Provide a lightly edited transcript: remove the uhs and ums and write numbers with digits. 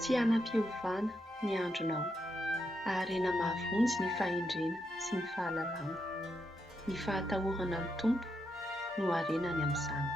Tsy hanam-piovana ny andronao, aharena mahavonjy ny fahendrena sy ny fahalalana. Ny fahatahorana ny Tompo no harenany amin'izany.